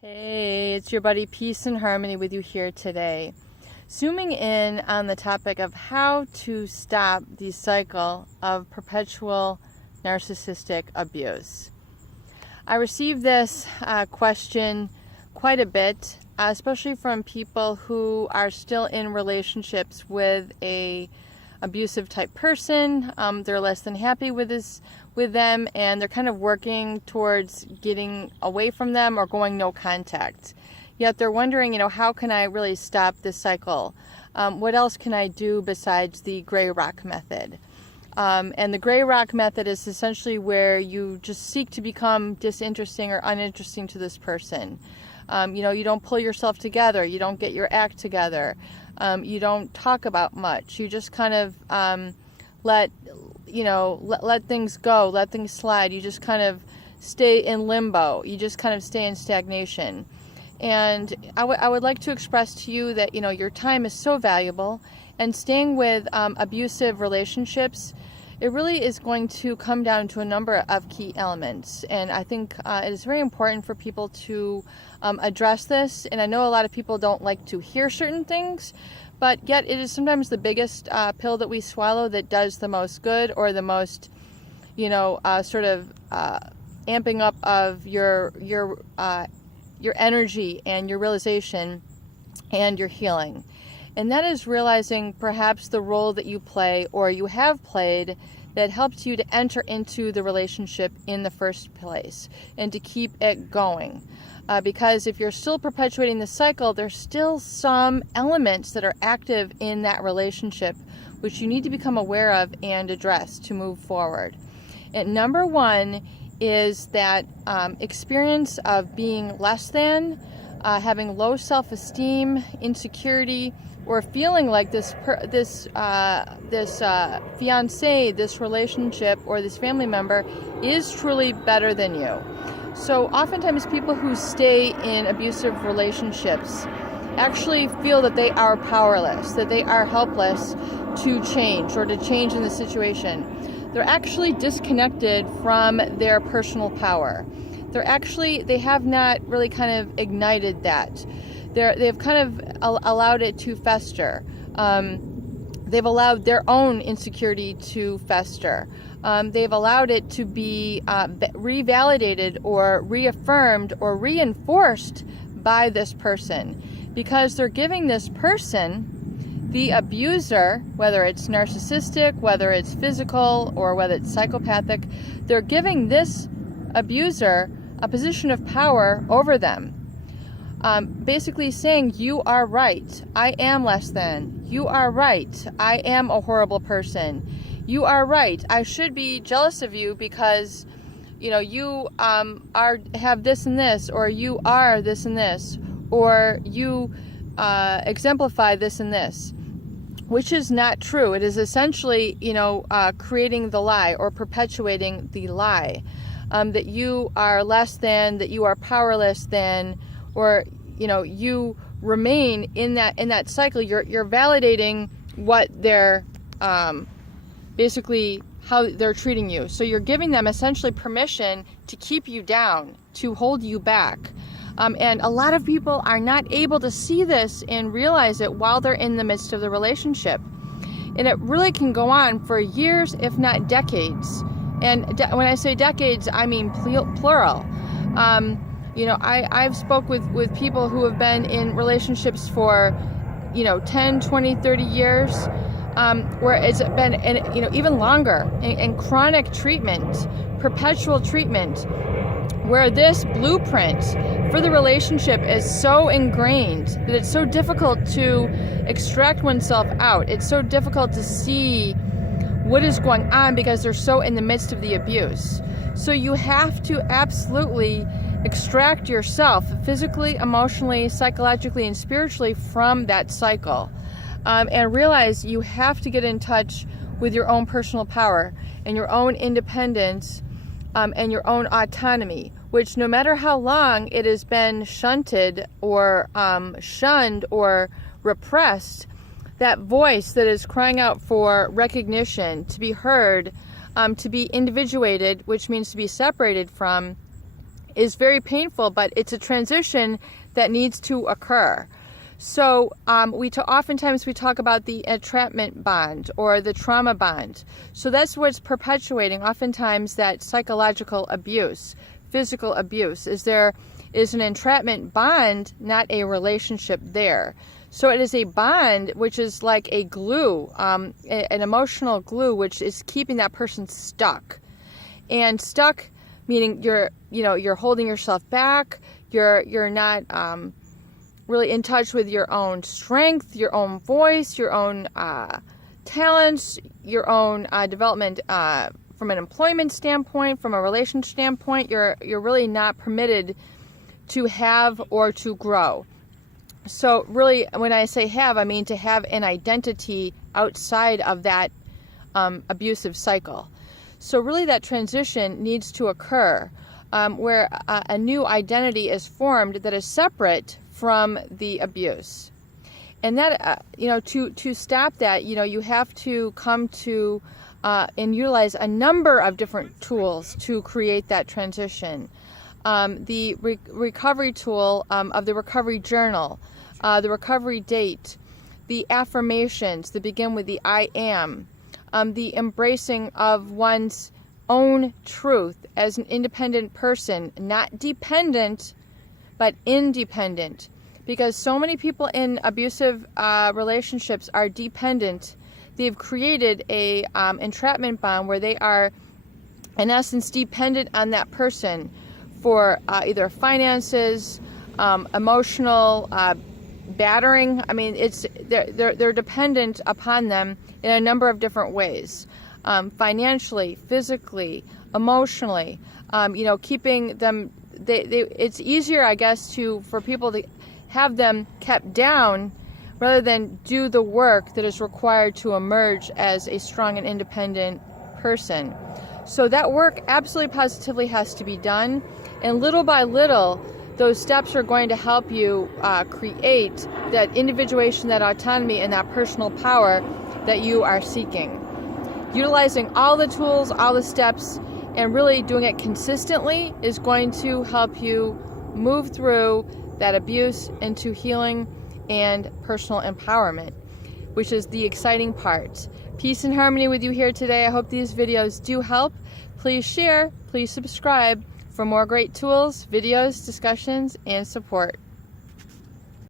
Hey, it's your buddy Peace and Harmony with you here today. Zooming in on the topic of how to stop the cycle of perpetual narcissistic abuse. I received this question quite a bit, especially from people who are still in relationships with a abusive type person. They're less than happy with them, and they're kind of working towards getting away from them or going no contact. Yet they're wondering, how can I really stop this cycle? What else can I do besides the gray rock method? And the gray rock method is essentially where you just seek to become disinteresting or uninteresting to this person. You don't pull yourself together. You don't get your act together. You don't talk about much. You just kind of let things go, let things slide. You just kind of stay in limbo. You just kind of stay in stagnation. And I would like to express to you that, your time is so valuable, and staying with abusive relationships, it really is going to come down to a number of key elements. And I think it is very important for people to address this. And I know a lot of people don't like to hear certain things, but yet it is sometimes the biggest pill that we swallow that does the most good, or the most, sort of amping up of your energy and your realization and your healing. And that is realizing perhaps the role that you play or you have played that helped you to enter into the relationship in the first place and to keep it going. Because if you're still perpetuating the cycle, there's still some elements that are active in that relationship which you need to become aware of and address to move forward. And number one is that experience of being less than, having low self-esteem, insecurity, or feeling like this fiancé, this relationship, or this family member is truly better than you. So oftentimes people who stay in abusive relationships actually feel that they are powerless, that they are helpless to change or to change in the situation. They're actually disconnected from their personal power. They have not really kind of ignited that. They've kind of allowed it to fester. They've allowed their own insecurity to fester. They've allowed it to be revalidated or reaffirmed or reinforced by this person, because they're giving this person, the abuser, whether it's narcissistic, whether it's physical, or whether it's psychopathic, they're giving this abuser a position of power over them. Basically saying, you are right, I am less than. You are right, I am a horrible person. You are right, I should be jealous of you because, you have this and this, or you are this and this, or you exemplify this and this, which is not true. It is essentially, creating the lie or perpetuating the lie, that you are less than, that you are powerless than, or you remain in that cycle. You're validating what they're basically how they're treating you. So you're giving them essentially permission to keep you down, to hold you back. And a lot of people are not able to see this and realize it while they're in the midst of the relationship. And it really can go on for years, if not decades. And when I say decades, I mean plural. I've spoke with people who have been in relationships for, 10, 20, 30 years, where it's been, even longer, and chronic treatment, perpetual treatment, where this blueprint for the relationship is so ingrained that it's so difficult to extract oneself out. It's so difficult to see what is going on because they're so in the midst of the abuse. So you have to absolutely extract yourself physically, emotionally, psychologically, and spiritually from that cycle. And realize you have to get in touch with your own personal power and your own independence, and your own autonomy, which no matter how long it has been shunted or shunned or repressed, that voice that is crying out for recognition, to be heard, to be individuated, which means to be separated from, is very painful, but it's a transition that needs to occur. So oftentimes we talk about the entrapment bond or the trauma bond. So that's what's perpetuating oftentimes that psychological abuse, physical abuse. There is an entrapment bond, not a relationship there. So it is a bond which is like a glue, an emotional glue, which is keeping that person stuck. And stuck meaning you're holding yourself back. You're not really in touch with your own strength, your own voice, your own talents, your own development from an employment standpoint, from a relationship standpoint. You're really not permitted to have or to grow. So really, when I say have, I mean to have an identity outside of that abusive cycle. So really that transition needs to occur where a new identity is formed that is separate from the abuse. And that, to stop that, you have to come to and utilize a number of different tools to create that transition. The recovery tool of the recovery journal, the recovery date, the affirmations that begin with the I am, the embracing of one's own truth as an independent person, not dependent, but independent. Because so many people in abusive relationships are dependent. They've created a entrapment bond where they are, in essence, dependent on that person for either finances, emotional battering. I mean, they're dependent upon them in a number of different ways, financially, physically, emotionally. Keeping them. It's easier, I guess, for people to have them kept down rather than do the work that is required to emerge as a strong and independent person. So that work absolutely positively has to be done, and little by little those steps are going to help you create that individuation, that autonomy, and that personal power that you are seeking. Utilizing all the tools, all the steps, and really doing it consistently is going to help you move through that abuse into healing and personal empowerment, which is the exciting part. Peace and harmony with you here today. I hope these videos do help. Please share, please subscribe for more great tools, videos, discussions, and support.